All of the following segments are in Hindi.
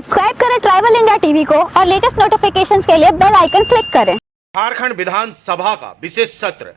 सब्सक्राइब करें ट्राइबल इंडिया टीवी को और लेटेस्ट नोटिफिकेशंस के लिए बेल आइकन क्लिक करें। झारखंड विधानसभा का विशेष सत्र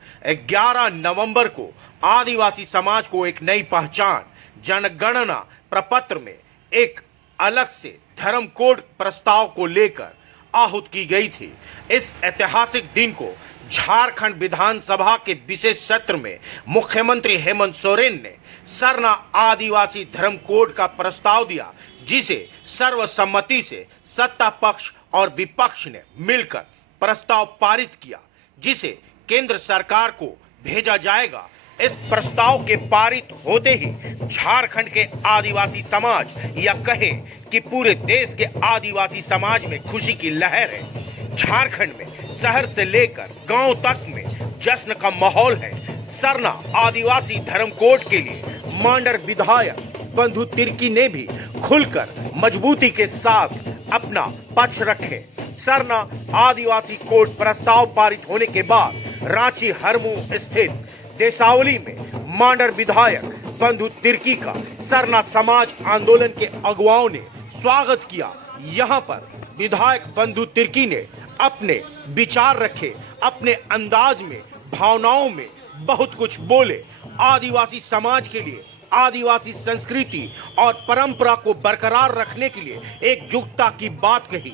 11 नवंबर को आदिवासी समाज को एक नई पहचान जनगणना प्रपत्र में एक अलग से धर्म कोड प्रस्ताव को लेकर आहूत की गई थी। इस ऐतिहासिक दिन को झारखंड विधानसभा के विशेष सत्र में मुख्यमंत्री हेमंत सोरेन ने सरना आदिवासी धर्म कोड का प्रस्ताव दिया, जिसे सर्वसम्मति से सत्ता पक्ष और विपक्ष ने मिलकर प्रस्ताव पारित किया, जिसे केंद्र सरकार को भेजा जाएगा। इस प्रस्ताव के पारित होते ही झारखंड के आदिवासी समाज या कहे कि पूरे देश के आदिवासी समाज में खुशी की लहर है। झारखंड में शहर से लेकर गांव तक में जश्न का माहौल है। सरना आदिवासी धर्म कोड के लिए मांडर विधायक बंधु तिर्की ने भी खुलकर मजबूती के साथ अपना पक्ष रखे। सरना आदिवासी कोड प्रस्ताव पारित होने के बाद रांची हरमू स्थित देसावली में मांडर विधायक बंधु तिर्की का सरना समाज आंदोलन के अगुवाओं ने स्वागत किया। यहां पर विधायक बंधु तिर्की ने अपने विचार रखे, अपने अंदाज में, भावनाओं में बहुत कुछ बोले। आदिवासी समाज के लिए आदिवासी संस्कृति और परंपरा को बरकरार रखने के लिए एकजुटता की बात कही।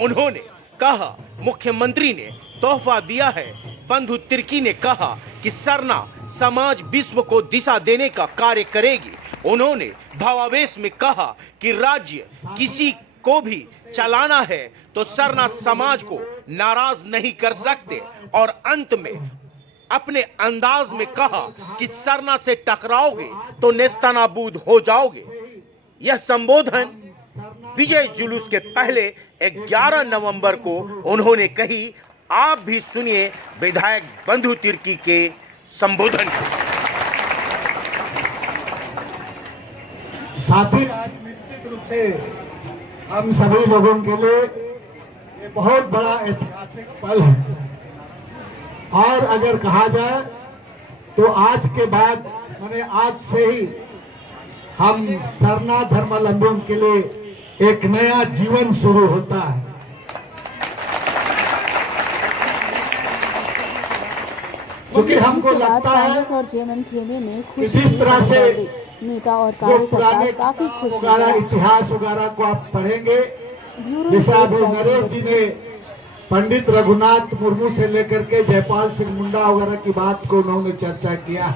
उन्होंने कहा मुख्यमंत्री ने तोहफा दिया है। बंधु तिर्की ने कहा कि सरना समाज विश्व को दिशा देने का कार्य करेगी। उन्होंने भावावेश में कहा कि राज्य किसी को भी चलाना है तो सरना समाज को नाराज नहीं कर सकते, और अंत में अपने अंदाज में कहा कि सरना से टकराओगे तो नेस्तनाबूद हो जाओगे। यह संबोधन विजय जुलूस के पहले 11 नवंबर को उन्होंने कही। आप भी सुनिए विधायक बंधु तिर्की के संबोधन को। साथी आज निश्चित रूप से हम सभी लोगों के लिए ये बहुत बड़ा ऐतिहासिक पल है, और अगर कहा जाए तो आज के बाद माने आज से ही हम सरना धर्मावलंबियों के लिए एक नया जीवन शुरू होता है। क्योंकि हमको लगता है कांग्रेस और जेएमएम में खुशी जिस तरह से नेता और कार्यकर्ता काफी खुश नजर इतिहास वगैरह को आप पढ़ेंगे, ब्यूरो जैसा रिपोर्ट नरेश जी ने पंडित रघुनाथ मुर्मू से लेकर के जयपाल सिंह मुंडा वगैरह की बात को उन्होंने चर्चा किया।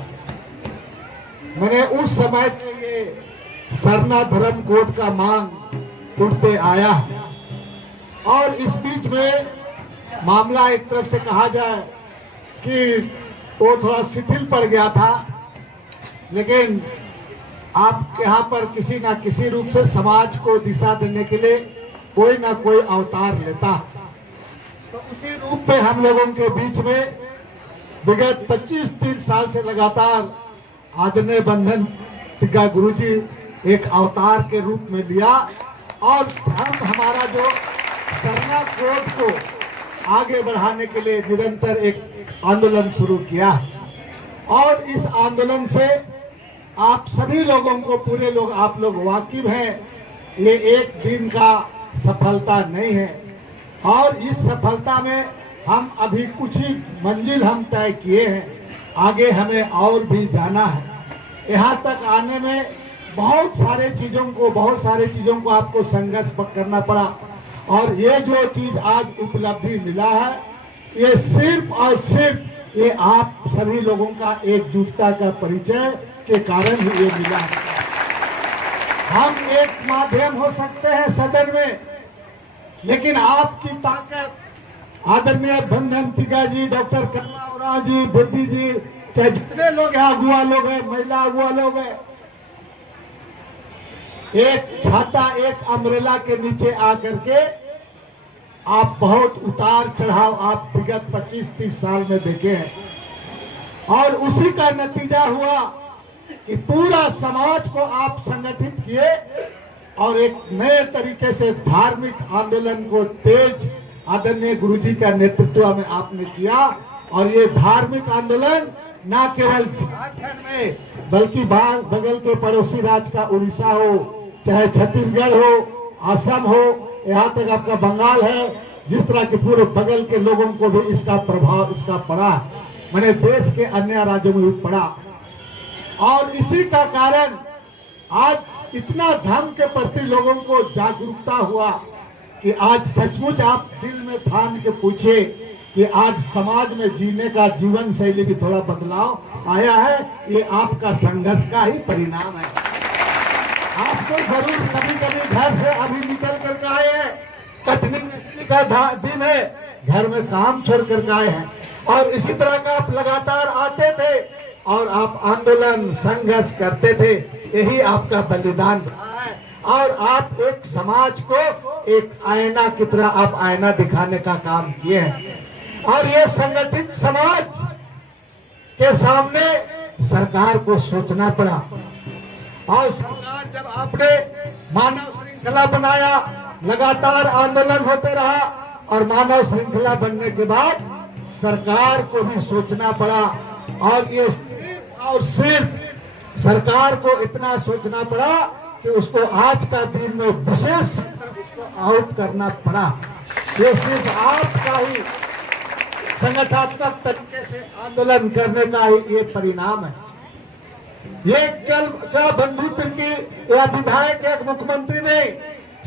मैंने उस समय से ये सरना धर्म कोड का मांग उठते आया, और इस बीच में मामला एक तरफ से कहा जाए कि वो थोड़ा शिथिल पड़ गया था, लेकिन आप यहाँ पर किसी ना किसी रूप से समाज को दिशा देने के लिए कोई ना कोई अवतार लेता, तो उसी रूप में हम लोगों के बीच में विगत 25-30 साल से लगातार आदरणीय बंधन तिग्गा गुरुजी एक अवतार के रूप में लिया, और हम हमारा जो सरना कोड को आगे बढ़ाने के लिए निरंतर एक आंदोलन शुरू किया। और इस आंदोलन से आप सभी लोगों को, पूरे लोग, आप लोग वाकिफ हैं, ये एक दिन का सफलता नहीं है, और इस सफलता में हम अभी कुछ ही मंजिल हम तय किए हैं, आगे हमें और भी जाना है। यहाँ तक आने में बहुत सारी चीजों को आपको संघर्ष करना पड़ा, और ये जो चीज आज उपलब्धि मिला है, ये सिर्फ और सिर्फ ये आप सभी लोगों का एकजुटता का परिचय के कारण ही ये मिला है। हम एक माध्यम हो सकते हैं सदन में, लेकिन आपकी ताकत आदरणीय बंधन तिग्गा जी, डॉक्टर करुणा उरांव जी, बुद्धि जी, चाहे जितने लोग हैं, अगुआ लोग हैं, महिला अगुआ लोग हैं, एक छाता, एक अम्ब्रेला के नीचे आकर के आप बहुत उतार चढ़ाव आप विगत 25-30 साल में देखे हैं, और उसी का नतीजा हुआ कि पूरा समाज को आप संगठित किए और एक नए तरीके से धार्मिक आंदोलन को तेज आदरणीय गुरुजी का नेतृत्व में आपने किया। और ये धार्मिक आंदोलन न केवल झारखंड में बल्कि बगल के पड़ोसी राज्य का उड़ीसा हो, चाहे छत्तीसगढ़ हो, असम हो, यहाँ तक आपका बंगाल है, जिस तरह के पूरे बगल के लोगों को भी इसका प्रभाव इसका पड़ा, मैंने देश के अन्य राज्यों में भी पड़ा। और इसी का कारण आज इतना धर्म के प्रति लोगों को जागरूकता हुआ कि आज सचमुच आप दिल में ठान के पूछे कि आज समाज में जीने का जीवन शैली भी थोड़ा बदलाव आया है। ये आपका संघर्ष का ही परिणाम है। आपको जरूर कभी कभी घर से अभी निकल कर आए हैं, कटनी मिस्त्री का दिन है, घर में काम छोड़ कर आए हैं, और इसी तरह का आप लगातार आते थे और आप आंदोलन संघर्ष करते थे। यही आपका बलिदान रहा है। और आप एक समाज को एक आईना की तरह आप आईना दिखाने का काम किए हैं। और ये संगठित समाज के सामने सरकार को सोचना पड़ा। और सरकार जब आपने मानव श्रृंखला बनाया, लगातार आंदोलन होते रहा, और मानव श्रृंखला बनने के बाद सरकार को भी सोचना पड़ा। और ये सिर्फ और सिर्फ सरकार को इतना सोचना पड़ा कि उसको आज का दिन में विशेष उसको आउट करना पड़ा। ये सिर्फ आपका ही संगठनात्मक तरीके से आंदोलन करने का ही ये परिणाम है। ये क्या बंधु तिर्की या विधायक एक मुख्यमंत्री नहीं,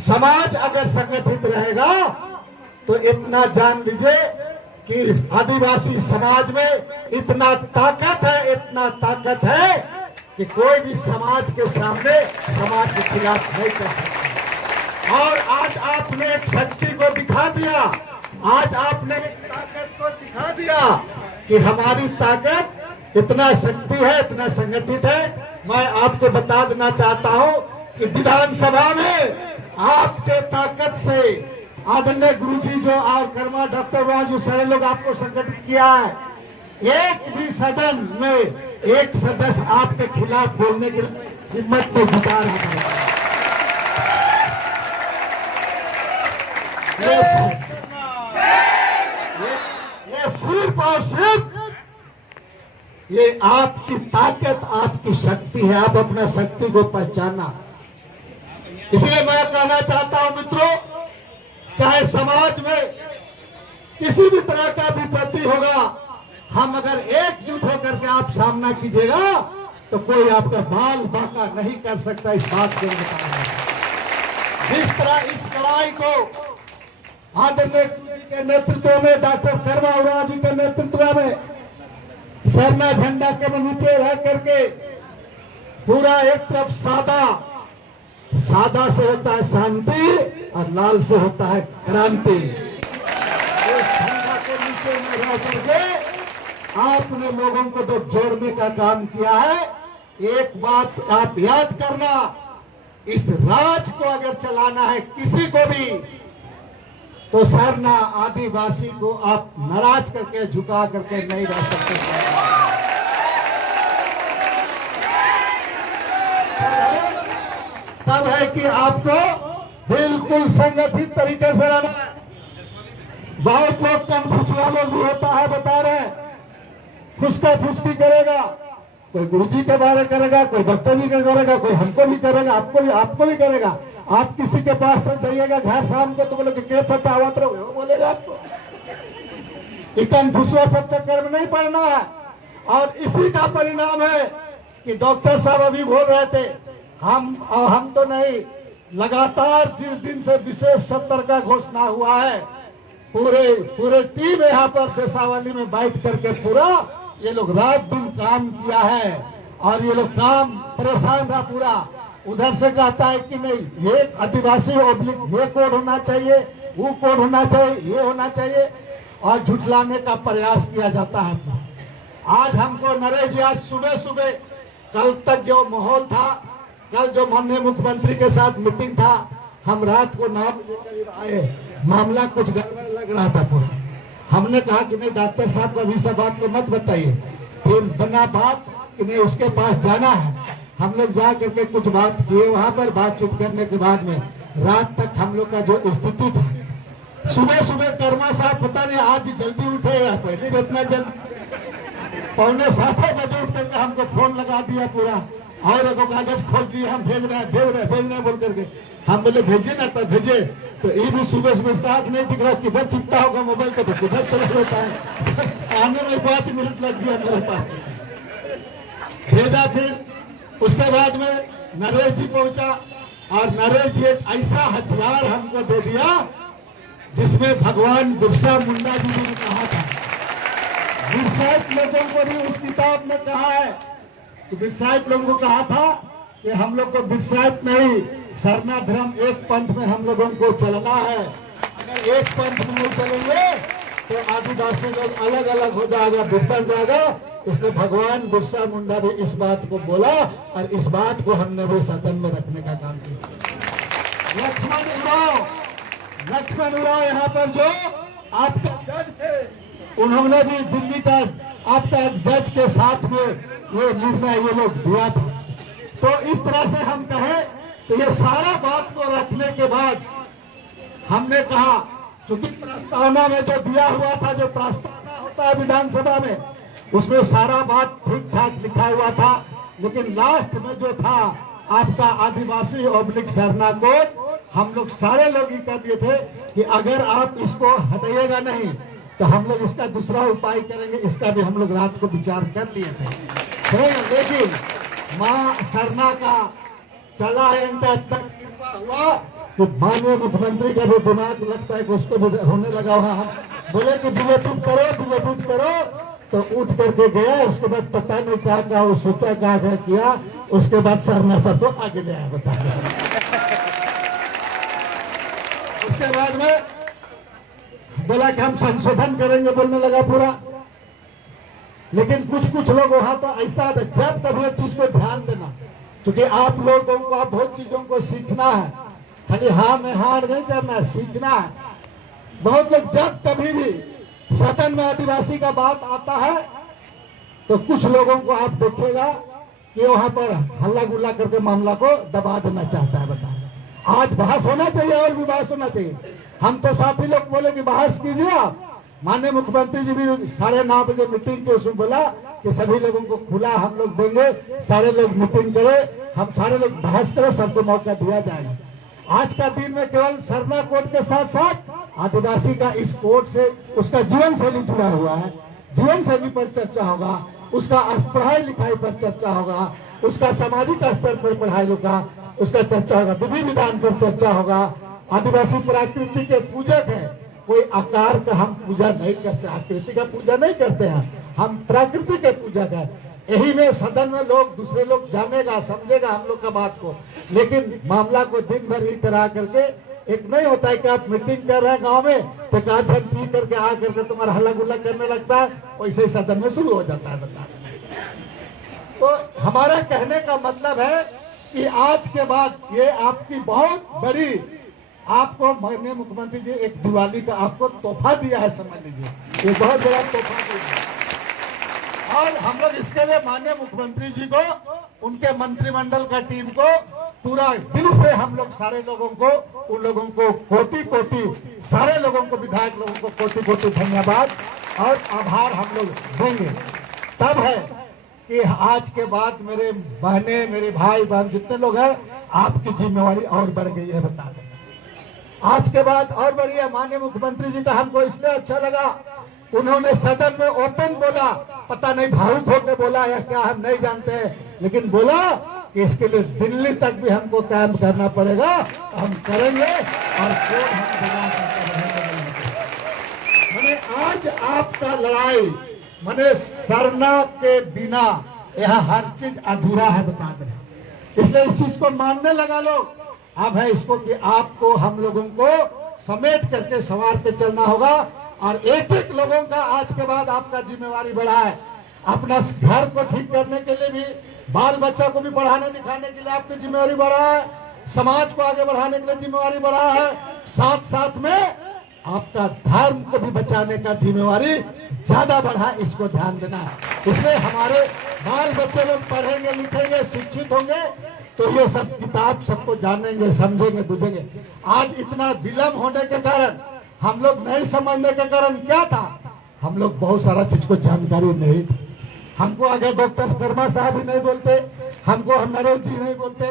समाज अगर संगठित रहेगा तो इतना जान लीजिए कि आदिवासी समाज में इतना ताकत है कि कोई भी समाज के सामने समाज के खिलाफ नहीं कर सकता। और आज आपने एक शक्ति को दिखा दिया, आज आपने एक ताकत को दिखा दिया कि हमारी ताकत इतना शक्ति है, इतना संगठित है। मैं आपको बता देना चाहता हूं कि विधानसभा में आपके ताकत से आदरणीय गुरुजी जो और कर्मा डॉक्टर राजू सारे लोग आपको संगठित किया है। एक भी सदन में एक सदस्य आपके खिलाफ बोलने की हिम्मत को जुटा रहा है। ये सिर्फ और सिर्फ ये आपकी ताकत, आपकी शक्ति है। आप अपना शक्ति को पहचाना। इसलिए मैं कहना चाहता हूं मित्रों, चाहे समाज में किसी भी तरह का विपत्ति होगा, हम अगर एकजुट होकर के आप सामना कीजिएगा तो कोई आपका बाल बांका नहीं कर सकता। इस बात को बताना, जिस तरह इस लड़ाई को आदरणीय जी के नेतृत्व में, डॉक्टर कर्मा उरांव जी के नेतृत्व में सरना झंडा के नीचे रह करके पूरा एक तरफ सादा से होता है शांति और लाल से होता है क्रांति। इस झंडा के नीचे में रह करके आपने लोगों को तो जोड़ने का काम किया है। एक बात आप याद करना, इस राज को अगर चलाना है किसी को भी, तो सरना आदिवासी को आप नाराज करके झुका करके नहीं रह सकते। तब है कि आपको बिल्कुल संगठित तरीके से रहना है। बहुत लोग कनफुसवा लोग भी होता है, बता रहे हैं, फुसका फुसकी करेगा, कोई गुरुजी के बारे करेगा, कोई डॉक्टर जी का करेगा, कोई हमको भी करेगा, आपको भी करेगा। आप किसी के पास से जाइएगा घर शाम को तो बोलोगे क्या सत्ता आवत रहो, वो बोलेगा आपको। इतन फुसवा सब चक्कर में नहीं पड़ना है। और इसी का परिणाम है कि डॉक्टर साहब अभी बोल रहे थे, हम तो नहीं, लगातार जिस दिन से विशेष सत्र का घोषणा हुआ है, पूरे टीम यहाँ पर देसावली में बैठ करके पूरा ये लोग रात दिन काम किया है। और ये लोग काम परेशान रहा पूरा। उधर से कहता है कि नहीं ये आदिवासी ऑब्लिक ये कोड होना चाहिए, वो कोड होना चाहिए, ये होना चाहिए, और झुठलाने का प्रयास किया जाता है। आज हमको नरेश जी, आज सुबह कल तक जो माहौल था, कल जो माननीय मुख्यमंत्री के साथ मीटिंग था, हम रात को 9 बजे करीब आए, मामला कुछ गड़बड़ लग रहा था पूरा। हमने कहा कि नहीं डॉक्टर साहब को अभी सब बात को मत बताइए, फिर बना बात कि नहीं उसके पास जाना है। हम लोग जा करके कुछ बात किए वहां पर। बातचीत करने के बाद में रात तक हम लोग का जो स्थिति था, सुबह कर्मा साहब पता नहीं आज जल्दी उठे या पहले भी इतना जल्दी, 6:45 बजे उठ करके हमको फोन लगा दिया पूरा और एगो कागज खोल दिए, हम भेज रहे हैं बोल करके। हम बोले भेजिए ना, तब भेजे तो ये भी सुबह सुबह स्टार्ट नहीं दिख रहा, किधर चिपटा होगा मोबाइल का, तो किधर चला जाता है। आने में 5 मिनट लग गया मेरे पास। भेजा, फिर उसके बाद में नरेश जी पहुंचा और नरेश जी एक ऐसा हथियार हमको दे दिया जिसमें भगवान बिरसा मुंडा जी ने कहा था, बिरसाइत लोगों को भी उस किताब में कहा है कि बिरसाइत लोगों को कहा था कि हम लोग को बिरसाइत नहीं, सरना धर्म एक पंथ में हम लोगों को चलना है। अगर एक पंथ में नहीं चलेंगे तो आदिवासी लोग अलग अलग हो जाएगा, बिखर जाएगा। इसलिए भगवान बिरसा मुंडा भी इस बात को बोला और इस बात को हमने भी सदन में रखने का काम किया। लक्ष्मण उराव यहाँ पर जो आपका जज थे, उन्होंने भी दिल्ली का आपका जज के साथ में ये निर्णय ये लोग दिया था। तो इस तरह से हम कहें तो ये सारा बात को रखने के बाद हमने कहा, चूंकि प्रस्तावना में जो दिया हुआ था, जो प्रस्तावना होता है विधानसभा में, उसमें सारा बात ठीक ठाक लिखा हुआ था, लेकिन लास्ट में जो था आपका आदिवासी ऑब्लिक सरना कोड, हम लोग सारे लोग ही कह दिए थे कि अगर आप इसको हटाइएगा नहीं तो हम लोग इसका दूसरा उपाय करेंगे। इसका भी हम लोग रात को विचार कर लिए थे। लेकिन माँ सरना का चला है, इनका तक कृपा हुआ कि माननीय मुख्यमंत्री का भी दिमाग लगता है कि उसको भी होने लगा हुआ। हम बोले कि विलोपित करो, तो उठ करके गया। उसके बाद पता नहीं क्या वो सोचा, क्या किया। उसके बाद सरना सबको आगे ले आया, बता। उसके बाद में बोला कि हम संशोधन करेंगे, बोलने लगा पूरा। लेकिन कुछ लोग वहां तो ऐसा, जब तभी एक चीज को ध्यान देना, क्योंकि आप लोगों को आप बहुत चीजों को सीखना है, खाली हाँ में हार नहीं करना है, सीखना है। बहुत लोग जब कभी भी सदन में आदिवासी का बात आता है तो कुछ लोगों को आप देखेगा कि वहां पर हल्ला गुल्ला करके मामला को दबा देना चाहता है। बता, आज बहस होना चाहिए और भी बहस होना चाहिए। हम तो साथी लोग बोले कि बहस कीजिए आप। माननीय मुख्यमंत्री जी भी 9:30 बजे मीटिंग के उसमें बोला कि सभी लोगों को खुला हम लोग देंगे, सारे लोग मीटिंग करें, हम सारे लोग बहस करें, सबको मौका दिया जाएगा। आज का दिन में केवल सरना कोड के साथ साथ आदिवासी का इस कोड से उसका जीवन शैली जुड़ा हुआ है। जीवन शैली पर चर्चा होगा, उसका पढ़ाई लिखाई पर चर्चा होगा, उसका सामाजिक स्तर पर पढ़ाई लिखा उसका चर्चा होगा, विधि विधान पर चर्चा होगा। आदिवासी प्रकृति के पूजक है, कोई आकार का हम पूजा नहीं करते, आकृति का पूजा नहीं करते हैं, हम प्रकृति के पूजक है। यही में सदन में लोग दूसरे लोग जानेगा, समझेगा हम लोग का बात को। लेकिन मामला को दिन भर ही करा करके एक नहीं होता है कि आप मीटिंग कर रहे हैं गांव में तो का धन पी करके आ करके तुम्हारा हल्ला गुल्ला करने लगता है, वैसे ही सदन में शुरू हो जाता है। बता, तो हमारा कहने का मतलब है कि आज के बाद ये आपकी बहुत बड़ी, आपको माननीय मुख्यमंत्री जी एक दिवाली का आपको तोहफा दिया है, समझ लीजिए, ये बहुत बड़ा तोहफा दिया है। और हम लोग इसके लिए माननीय मुख्यमंत्री जी को, उनके मंत्रिमंडल का टीम को पूरा दिल से हम लोग सारे लोगों को, उन लोगों को कोटि सारे लोगों को, विधायक लोगों को कोटि धन्यवाद और आभार हम लोग देंगे। तब है कि आज के बाद मेरे बहने, मेरे भाई बहन जितने लोग हैं, आपकी जिम्मेवारी और बढ़ गई है। बता दें, आज के बाद और बढ़ी है। माननीय मुख्यमंत्री जी का हमको इसलिए अच्छा लगा, उन्होंने सदन में ओपन बोला, पता नहीं भावुक होकर बोला या क्या हम नहीं जानते हैं, लेकिन बोला कि इसके लिए दिल्ली तक भी हमको काम करना पड़ेगा, हम करेंगे और कोर्ट हम बना करके रहेंगे। मैंने आज आपका लड़ाई, मैंने सरना के बिना यहाँ हर चीज अधूरा है, बता दें। इसलिए इस चीज को मानने लगा लोग। अब है इसको कि आपको हम लोगों को समेट करके संवार के चलना होगा और एक एक लोगों का आज के बाद आपका जिम्मेवारी बढ़ा है। अपना घर को ठीक करने के लिए भी, बाल बच्चा को भी पढ़ाने लिखाने के लिए आपकी जिम्मेवारी बढ़ा है, समाज को आगे बढ़ाने के लिए जिम्मेवारी बढ़ा है, साथ साथ में आपका धर्म को भी बचाने का जिम्मेवारी ज्यादा बढ़ा, इसको ध्यान देना है। इसलिए हमारे बाल बच्चे लोग पढ़ेंगे, लिखेंगे, शिक्षित होंगे तो ये सब किताब सबको जानेंगे, समझेंगे, बुझेंगे। आज इतना विलम्ब होने के कारण, हम लोग नहीं समझने के कारण क्या था, हम लोग बहुत सारा चीज को जानकारी नहीं थी। हमको अगर डॉक्टर शर्मा साहब ही नहीं बोलते, हमको हम नरेश जी नहीं बोलते,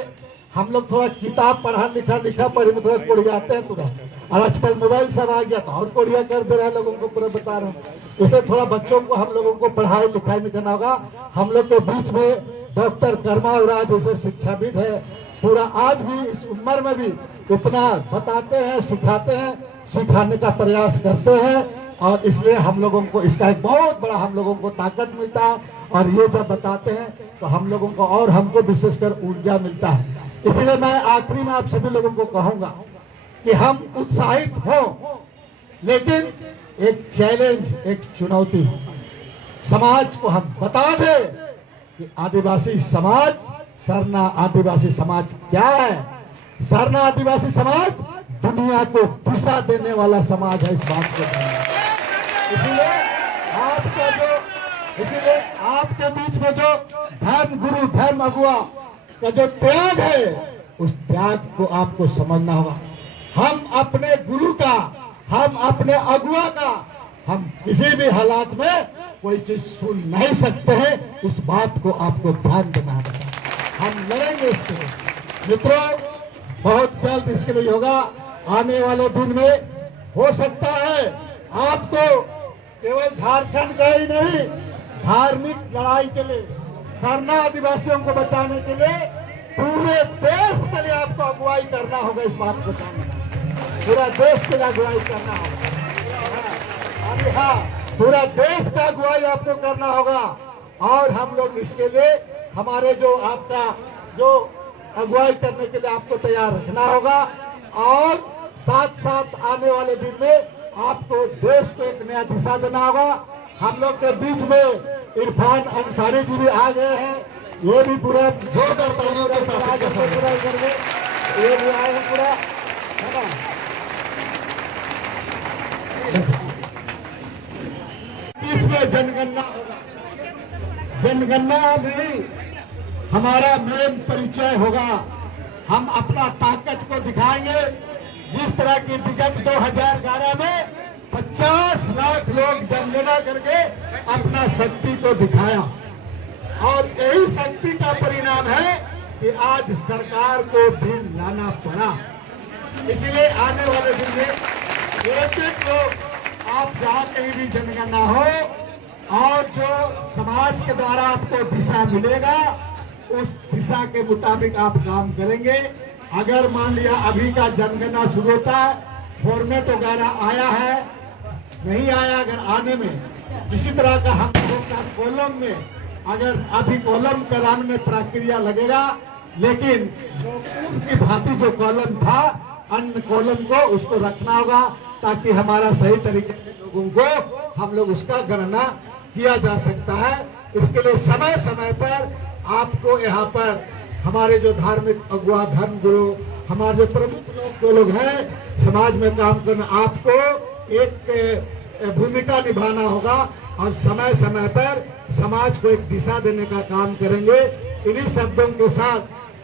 हम लोग थोड़ा किताब पढ़ा लिखा पढ़े में थोड़ा कोड़ियाते हैं पूरा। और आजकल मोबाइल सब आ गया तो और कोड़िया कर दे रहे हैं, लोगों को पूरा बता रहे हैं। इसलिए थोड़ा बच्चों को हम लोगों को पढ़ाई लिखाई में करना होगा। हम लोग के बीच में डॉक्टर कर्मा उराव जैसे शिक्षाविद है, पूरा आज भी इस उम्र में भी इतना बताते हैं, सिखाते हैं, सिखाने का प्रयास करते हैं। और इसलिए हम लोगों को इसका एक बहुत बड़ा हम लोगों को ताकत मिलता है। और ये जब बताते हैं तो हम लोगों को और हमको विशेषकर ऊर्जा मिलता है। इसलिए मैं आखिरी में आप सभी लोगों को कहूंगा कि हम उत्साहित हो, लेकिन एक चैलेंज, एक चुनौती, समाज को हम बता दें कि आदिवासी समाज, सरना आदिवासी समाज क्या है। सरना आदिवासी समाज दुनिया को दिशा देने वाला समाज है। इस बात को इसीलिए आपके बीच में जो धर्म गुरु, धर्म अगुआ का जो त्याग है, उस त्याग को आपको समझना होगा। हम अपने गुरु का, हम अपने अगुआ का, हम किसी भी हालात में कोई चीज सुन नहीं सकते हैं। इस बात को आपको ध्यान देना है। हम लड़ेंगे इसके लिए मित्रों, बहुत जल्द इसके लिए होगा। आने वाले दिन में हो सकता है आपको केवल झारखंड का ही नहीं, धार्मिक लड़ाई के लिए, सरना आदिवासियों को बचाने के लिए पूरे देश के लिए आपको अगुवाई करना होगा। इस बात को पूरा देश के लिए अगुवाई करना होगा। अभी हाँ, पूरा देश का अगुवाई आपको करना होगा। और हम लोग इसके लिए हमारे जो आपका जो अगुवाई करने के लिए आपको तैयार रखना होगा। और साथ साथ आने वाले दिन में आपको देश को एक नया दिशा देना होगा। हम लोग के बीच में इरफान अंसारी जी भी आ गए हैं। ये भी पूरा जोरदार तालियों के साथ पूरा करके ये भी आए हैं पूरा, है ना। इसमें जनगणना होगा। जनगणना में हमारा मेन परिचय होगा। हम अपना ताकत को दिखाएंगे। जिस तरह की विगत 2011 में 50 लाख लोग जनगणना करके अपना शक्ति को दिखाया। और यही शक्ति का परिणाम है कि आज सरकार को बिल लाना पड़ा। इसलिए आने वाले दिन में एक लोग आप जहाँ कहीं भी जनगणना हो और जो समाज के द्वारा आपको दिशा मिलेगा, उस दिशा के मुताबिक आप काम करेंगे। अगर मान लिया अभी का जनगणना शुरू होता है, फॉर्मेट वगैरह आया है, नहीं आया, अगर आने में किसी तरह का हम लोग का कॉलम में, अगर अभी कॉलम कराने में प्रक्रिया लगेगा, लेकिन जो उनकी भांति जो कॉलम था, अन्य कॉलम को उसको रखना होगा ताकि हमारा सही तरीके से लोगों को हम लोग उसका गणना किया जा सकता है। इसके लिए समय समय पर आपको यहाँ पर हमारे जो धार्मिक अगुआ, धर्म गुरु, हमारे जो प्रमुख लोग जो लोग हैं समाज में काम करना, आपको एक भूमिका निभाना होगा और समय समय पर समाज को एक दिशा देने का काम करेंगे। इन्हीं शब्दों के साथ,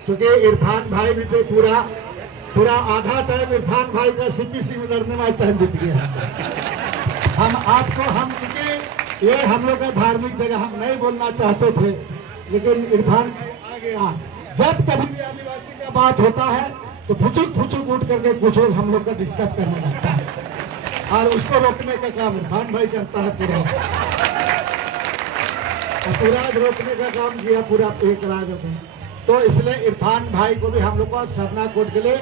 चूंकि इरफान भाई भी थे, पूरा आधा टाइम इरफान भाई का सीपीसी में लड़ने वाला टाइम बीत गया। हम चूंकि ये हम लोग का धार्मिक जगह हम नहीं बोलना चाहते थे, लेकिन इरफान आ गया। जब कभी भी आदिवासी का बात होता है तो फुचुक उठ करके कुछ लोग हम लोग का डिस्टर्ब करने लगता है और उसको रोकने का काम इरफान भाई करता है। पूरा रोकने का काम किया पूरा एक राज में। तो इसलिए इरफान भाई को भी हम लोग को सरना कोट के लिए,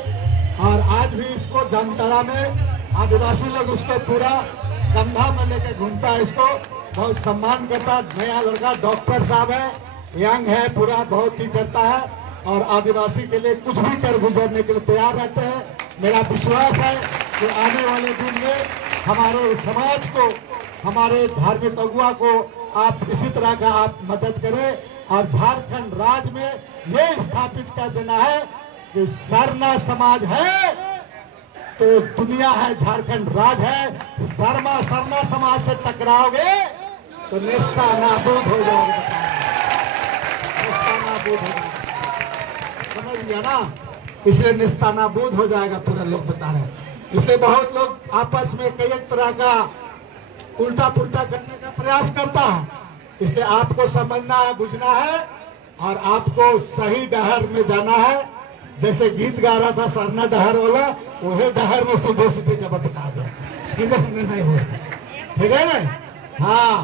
और आज भी इसको जामताड़ा में आदिवासी लोग उसको पूरा कंधा में लेके घूमता है, इसको बहुत सम्मान करता। नया लड़का डॉक्टर साहब है, यंग है, पूरा बहुत ही करता है और आदिवासी के लिए कुछ भी कर गुजरने के लिए तैयार रहते हैं। मेरा विश्वास है कि आने वाले दिन में हमारे समाज को, हमारे धार्मिक अगुआ को आप इसी तरह का आप मदद करें और झारखंड राज्य में ये स्थापित कर देना है कि सरना समाज है तो दुनिया है, झारखंड राज है। सरना समाज से टकराओगे तो नेस्ता नाबूद हो जाओगे, समझ लिया ना। इसलिए निस्ता नाबूद हो जाएगा पूरा, लोग बता रहे हैं। इसलिए बहुत लोग आपस में कई एक तरह का उल्टा पुल्टा करने का प्रयास करता है। इसलिए आपको समझना है, बुझना है और आपको सही डहर में जाना है। जैसे गीत गा रहा था सरना डहर वाला, वही डहर में सीधे सीधे जब बता दो, इधर नहीं हो, ठीक है ना? हाँ,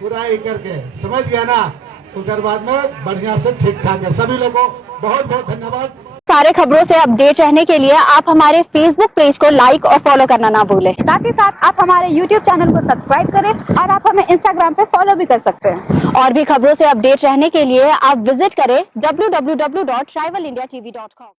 पूरा ही करके समझ गया ना? उधर बाद में बढ़िया से ठीक ठाक है। सभी लोगों को बहुत बहुत धन्यवाद। सारे खबरों से अपडेट रहने के लिए आप हमारे फेसबुक पेज को लाइक और फॉलो करना ना भूलें। साथ ही साथ आप हमारे यूट्यूब चैनल को सब्सक्राइब करें और आप हमें इंस्टाग्राम पे फॉलो भी कर सकते हैं। और भी खबरों से अपडेट रहने के लिए आप विजिट करें www.rivalindiatv.com।